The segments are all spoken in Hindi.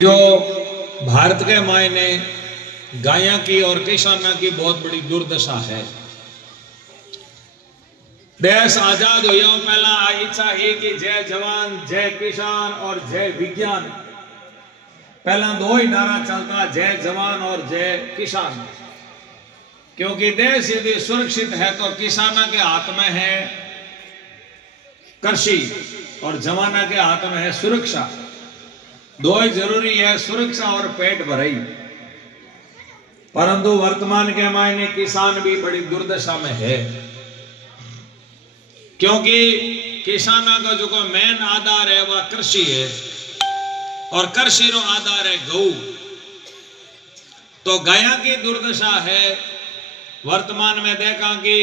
जो भारत के मायने गायों की और किसानों की बहुत बड़ी दुर्दशा है। देश आजाद हुआ पहला इच्छा है कि जय जवान जय किसान और जय विज्ञान। पहला दो ही नारा चलता, जय जवान और जय किसान। क्योंकि देश यदि सुरक्षित है तो किसानों के हाथ में है कृषि और जवानों के हाथ में है सुरक्षा। दो ही जरूरी है, सुरक्षा और पेट भराई। परंतु वर्तमान के मायने किसान भी बड़ी दुर्दशा में है, क्योंकि किसानों का जो मेन आधार है वह कृषि है और कृषि रो आधार है गऊ। तो गाया की दुर्दशा है। वर्तमान में देखा कि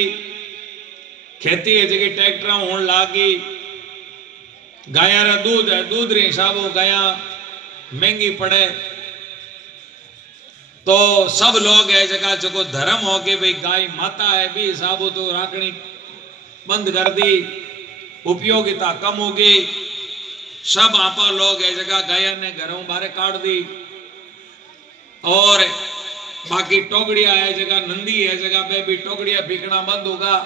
खेती है जगह ट्रैक्टर होने लागी, गाया रा दूध है, दूध रे हिसाब हो गाया महंगी पड़े। तो सब लोग है जगह जो धर्म हो के भाई गाय माता है भी हिसाब तो राखनी बंद कर दी, उपयोगिता कम होगी। सब आपा लोग है जगह गाया ने घरों बाहर काट दी और बाकी टोकड़िया है जगह नंदी है जगह पे भी टोकड़िया बिकना बंद होगा।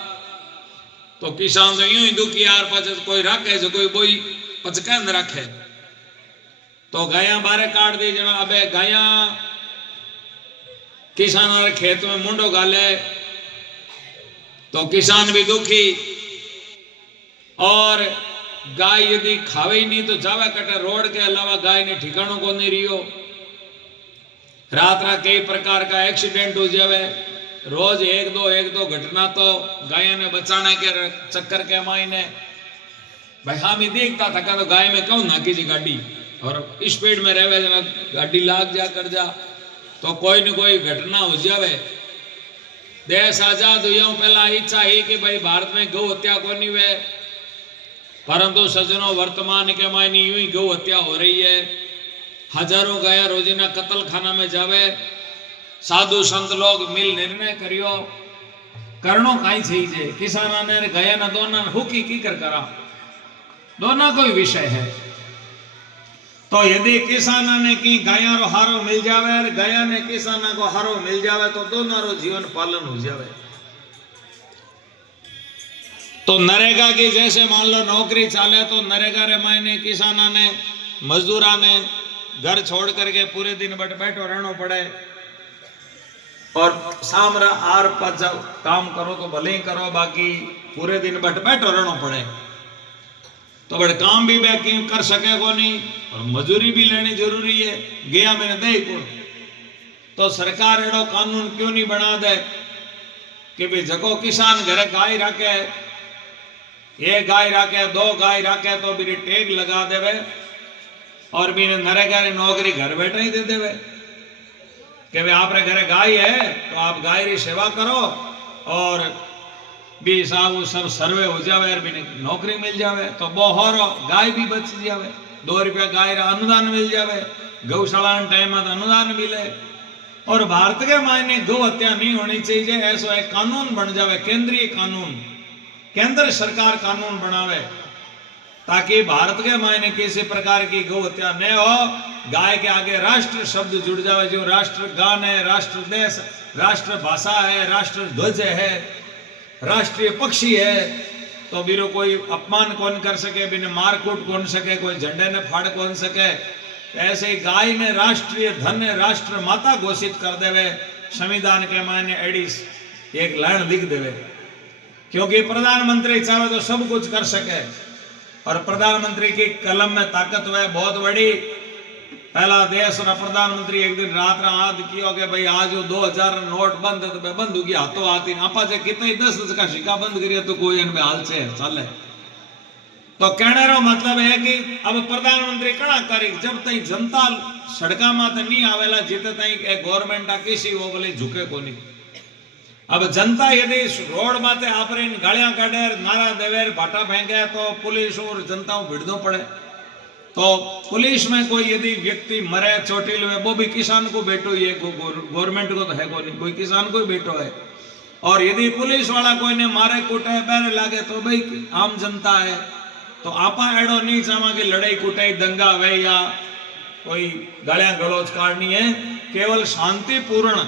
तो किसान तो यूं ही दुखी यार, पच कोई रखे जो कोई बोई पचका न रखे। तो गाया बारे काट दी जना, अबे गाया किसान खेत में मुंडो गाले तो किसान भी दुखी। और गाय यदि खावे ही नहीं तो जावे कटे, रोड के अलावा गाय ने ठिकानों को नहीं रियो। रात रात कई प्रकार का एक्सीडेंट हो जावे, रोज एक दो घटना तो गाय ने बचाने के चक्कर के मायने भाई हम ही देखता था तो गाय में क्यों नाकी जी गाड़ी और स्पीड में रहे जना गाड़ी लाग जा कर जा तो कोई न कोई घटना हो जावे। देश आजाद हुआ पहला इच्छा है कि भाई भारत में गौ हत्या को नहीं हुए, परंतु सज्जनों वर्तमान के मायने यूं ही गौ हत्या हो रही है। हजारों गाया रोजाना कत्ल खाना में जावे। साधु संत लोग मिल निर्णय करियो करणो कहीं चाहिए, किसाना ने गाया ना दोना हुकी की कर करा, दोनों कोई विषय है। तो यदि किसाना ने की गाया रो हारो मिल जावे और गाया ने किसाना को हारो मिल जावे तो दोनों रो जीवन पालन हो जावे। तो नरेगा की जैसे मान लो नौकरी चाले तो नरेगा रे मायने किसाना ने मजदूरा ने घर छोड़ करके पूरे दिन बैठो रहना पड़े और शाम रा आर पास काम करो तो भले ही करो, बाकी पूरे दिन बैठो रहना पड़े। तो बड़े काम भी बैक कर सके को नहीं और मजूरी भी लेनी जरूरी है, गया मैंने दे को। तो सरकार एडो कानून क्यों नहीं बना दे कि भाई जको किसान घरे गाय रखे, एक गाय रखे दो गाय रखे तो भी टैग लगा देवे और भी नरेगा री नौकरी घर बैठे ही दे देवे कि भाई आप घरे गाय है तो आप गाय री सेवा करो और भी साहब सब सर्वे हो जावे और भी नौकरी मिल जावे। तो बोहरो गाय भी बच जावे, 2 रुपया गाय रा अनुदान मिल जावे, गौशाला टाइम में अनुदान मिले। और भारत के मायने गौ हत्या नहीं होनी चाहिए ऐसा एक कानून बन जावे, केंद्रीय कानून, केंद्र सरकार कानून बनावे ताकि भारत के मायने किसी प्रकार की गौ हत्या न हो। गाय के आगे राष्ट्र शब्द जुड़ जावे, जो राष्ट्र गान है, राष्ट्र देश, राष्ट्र भाषा है, राष्ट्र ध्वज है, राष्ट्रीय पक्षी है। तो बीरो कोई अपमान कौन कर सके, बिना मारकूट कौन सके, कोई झंडे ने फाड़ कौन सके। ऐसे ही गाय ने राष्ट्रीय धन राष्ट्र माता घोषित कर देवे, संविधान के मायने एडिस एक लाइन लिख देवे। क्योंकि प्रधानमंत्री चाहे तो सब कुछ कर सके और प्रधानमंत्री की कलम में ताकत हुए बहुत बड़ी। पहला देश और प्रधानमंत्री एक दिन रात याद किया कि भाई आज 2000 नोट बंद है तो बंद होगी हाथों हाथ ही आपा से कितने 10 का सिक्का बंद करिए तो कोई इनमें हाल से चले। तो कहने रो मतलब है कि अब प्रधानमंत्री कड़ा करी जब तक जनता सड़का में नहीं आवेला जिते तक गवर्नमेंट किसी वो बोले झुके को नहीं। अब जनता यदि रोड माते आपरे गाड़ियां काटे नारा देवे भाटा फेंके तो पुलिस और जनता भिड़ना पड़े। तो पुलिस में कोई यदि व्यक्ति मरे चोटिल हुए वो भी किसान को बेटो ही है, गवर्नमेंट को तो है को नहीं, कोई किसान को ही बेटो है। और यदि पुलिस वाला कोई ने मारे कूटे पैर लागे तो भाई आम जनता है। तो आपा एडो नहीं चाहा कि लड़ाई कुटाई दंगा वे या कोई गालियां गलौज काटनी है, केवल शांतिपूर्ण,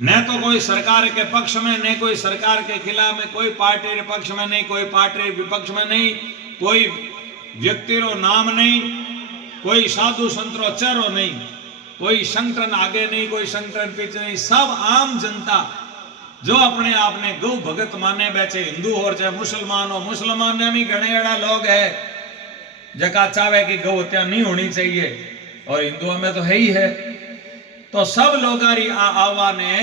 न तो कोई सरकार के पक्ष में, न कोई सरकार के खिलाफ में, कोई पार्टी के पक्ष में नहीं, कोई पार्टी विपक्ष में नहीं, कोई व्यक्ति रो नाम नहीं, कोई साधु संतरो चेहरो नहीं, कोई संगठन आगे नहीं, कोई संगठन पीछे नहीं, सब आम जनता जो अपने आप ने गौ भगत माने बैठे, हिंदू हो चाहे मुसलमान हो, मुसलमान में भी घने अड़ा लोग है जका चाहे कि गौ हत्या नहीं होनी चाहिए, और हिंदुओं में तो है ही है। तो सब लोग आह्वान है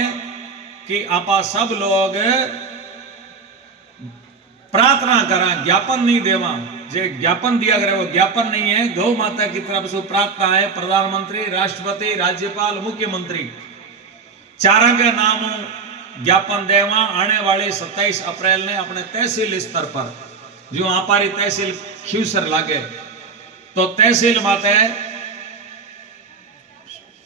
कि आपा सब लोग प्रार्थना करा, ज्ञापन नहीं देवा, जे ज्ञापन दिया करे वो ज्ञापन नहीं है, गौ माता की तरफ से प्रार्थना है। प्रधानमंत्री, राष्ट्रपति, राज्यपाल, मुख्यमंत्री चारों के नाम ज्ञापन देवा आने वाली 27 अप्रैल ने अपने तहसील स्तर पर, जो आपारी तहसील खीवसर लागे, तो तहसील माते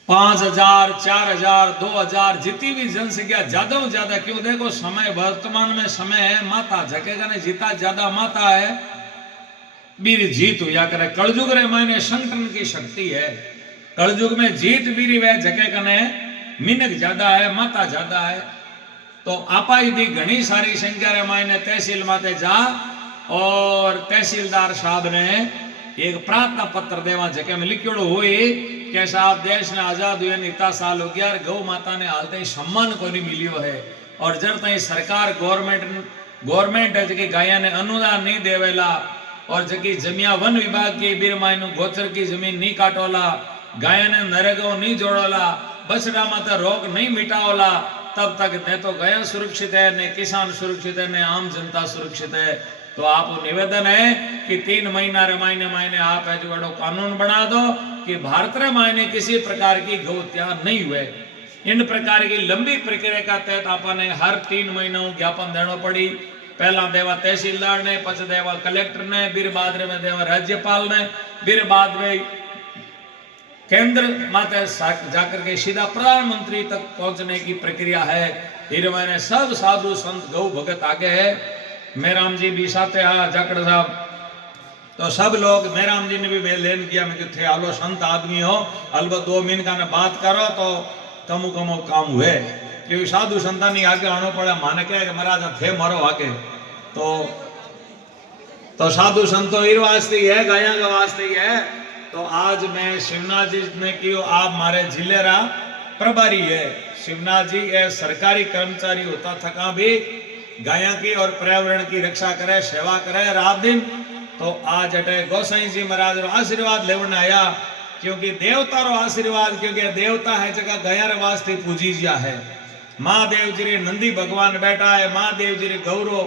5000, 4000, 2000 जितनी भी जनसंख्या ज्यादा से ज्यादा, क्यों देखो समय वर्तमान में समय है माता झकेगा ने जीता ज्यादा माता है, बीरी जीत हुआ करे। कलयुग रे मायने संगठन की शक्ति है, कलयुग में जीत बीरी वह झकेगा ने मिनक ज्यादा है, माता ज्यादा है। तो आपा यदि घनी सारी संख्या रे मायने तहसील माते जा, और तहसीलदार साहब ने एक प्रार्थना पत्र देवा जके में लिखियोड़ो हुई कि साहब देश ने आजाद हुए इतना साल हो गया, गौ माता ने हाल तक सम्मान को नहीं मिलियो है, और जब तक सरकार गवर्नमेंट है जकी गाया ने अनुदान नहीं देवेला, और जकी जमिया वन विभाग की बीर मायनु गोचर की जमीन नहीं काटोला, गाया ने नरेगा नहीं जोड़ोला, बछड़ा माता रोग नहीं मिटाओला, तब तक न तो गाया सुरक्षित है, न किसान सुरक्षित है, न आम जनता सुरक्षित है। तो आप निवेदन है कि 3 महीना रे मायने आप है जो बड़ो कानून बना दो कि भारत रे मायने किसी प्रकार की गौ हत्या नहीं हुए। इन प्रकार की लंबी प्रक्रिया का तहत आपने हर 3 महीनों ज्ञापन देना पड़ी। पहला देवा तहसीलदार ने, पच देवा कलेक्टर ने, फिर बाद में देवा राज्यपाल ने, फिर बाद में केंद्र माते जाकर के सीधा प्रधानमंत्री तक पहुंचने की प्रक्रिया है। फिर मैंने सब साधु संत गौ भगत आगे है, मेराम जी भी साथे जाकड़ साहब, तो सब लोग, मेराम जी ने भी लेन किया, मैं थे आलो संत आदमी हो, अलबत 2 मिनट का बात करो तो कमो काम हुए, क्योंकि साधु संता नहीं आगे आना पड़ा, माने क्या कि महाराज थे मारो आगे, तो साधु संतो ईर वास्ते है, गाया का वास्ते है। तो आज मैं शिवनाथ जी ने कियो, आप मारे जिले रा प्रभारी है, शिवनाथ जी ये सरकारी कर्मचारी होता थका भी गाया की और पर्यावरण की रक्षा करे, सेवा करे रात दिन। तो आज अटे गोसाई जी महाराज रो आशीर्वाद लेवन आया, क्योंकि देवता रो आशीर्वाद, क्योंकि देवता है जगह गया रे वास्ते पूजी जिया है। महादेव जी रे नंदी भगवान बैठा है, महादेव जी रे गौरो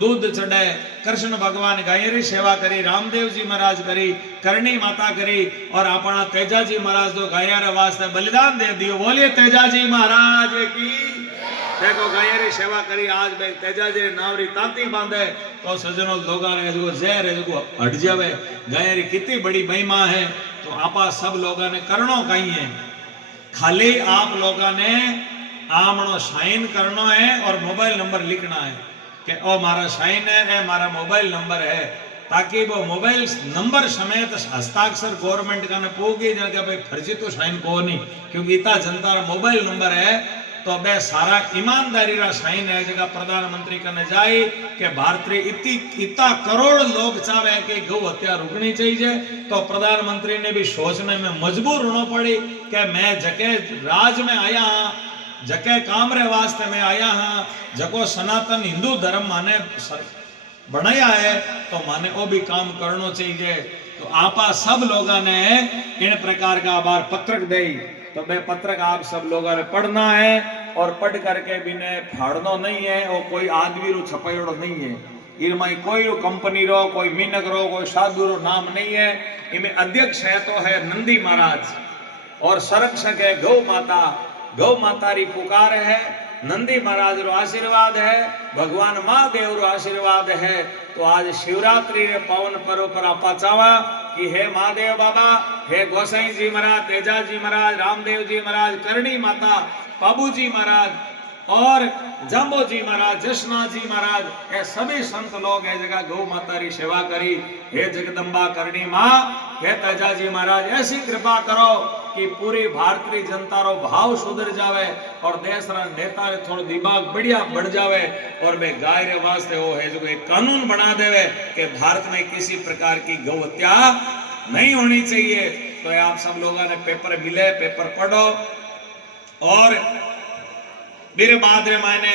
दूध चढ़े, कृष्ण भगवान गाय री सेवा करी, रामदेव जी महाराज करी, करणी माता करी, और अपना तेजा जी महाराज तो गाय रे वास्ते बलिदान दे दियो। बोलिए तेजा जी महाराज की। देखो गाय री सेवा करी, आज भाई तेजा जी नावरी तांती बांधे तो सजनों लोगा ने जो जहर है जो हट जावे। गाय री कितनी बड़ी महिमा है। तो आपा सब लोगों ने करनो कहीं है, खाली आप लोगों ने आमनो साइन करना है और मोबाइल नंबर लिखना है कि ओ मारा साइन है, मारा मोबाइल नंबर है, ताकि वो मोबाइल नंबर समेत हस्ताक्षर गवर्नमेंट का ने पोगी जाके भाई फर्जी तो साइन को नहीं, क्योंकि इतना जनता रा मोबाइल नंबर है। तो बे सारा ईमानदारी रा साइन है जगह प्रधानमंत्री कने जाए कि भारत रे इतना करोड़ लोग चाहे कि गौ हत्या रुकनी चाहिए। तो प्रधानमंत्री ने भी सोचने में मजबूर होना पड़ी कि मैं जके राज में आया हाँ, जके काम रे वास्ते में आया हाँ, जको सनातन हिंदू धर्म माने बनाया है, तो माने वो भी काम करना चाहिए। तो आपा सब लोगों ने इन प्रकार का आभार पत्रक दे, तो मैं पत्रक आप सब लोगों ने पढ़ना है, और पढ़ करके भी ने फाड़ना नहीं है, और कोई आदमी रो छपाइड़ो नहीं है, इनमें कोई कंपनी रो, कोई मीनक रो, कोई साधु रो नाम नहीं है। इनमें अध्यक्ष है तो है नंदी महाराज, और संरक्षक है गौ माता। गौ माता री पुकार है, नंदी महाराज रो आशीर्वाद है, भगवान महादेव रो आशीर्वाद है। तो आज शिवरात्रि रे पावन पर्व पर आपा चावा कि हे महादेव बाबा, हे गोसाई जी महाराज, तेजा जी महाराज, रामदेव जी महाराज, करणी माता, बाबू जी महाराज, और जम्बो जी महाराज, जसनाथ जी महाराज, ये सभी संत लोग ये जगह गौ माता री सेवा करी। हे जगदम्बा करणी माँ, हे तेजा जी महाराज, ऐसी कृपा करो कि पूरी भारतीय जनता रो भाव सुधर जावे और देश रा नेता रे थोड़ा दिमाग बढ़िया बढ़ जावे और वे गाय रे वास्ते हो है जो एक कानून बना देवे कि भारत में किसी प्रकार की गौ हत्या नहीं होनी चाहिए। तो आप सब लोगों ने पेपर मिले, पेपर पढ़ो और मेरे बाद रे मायने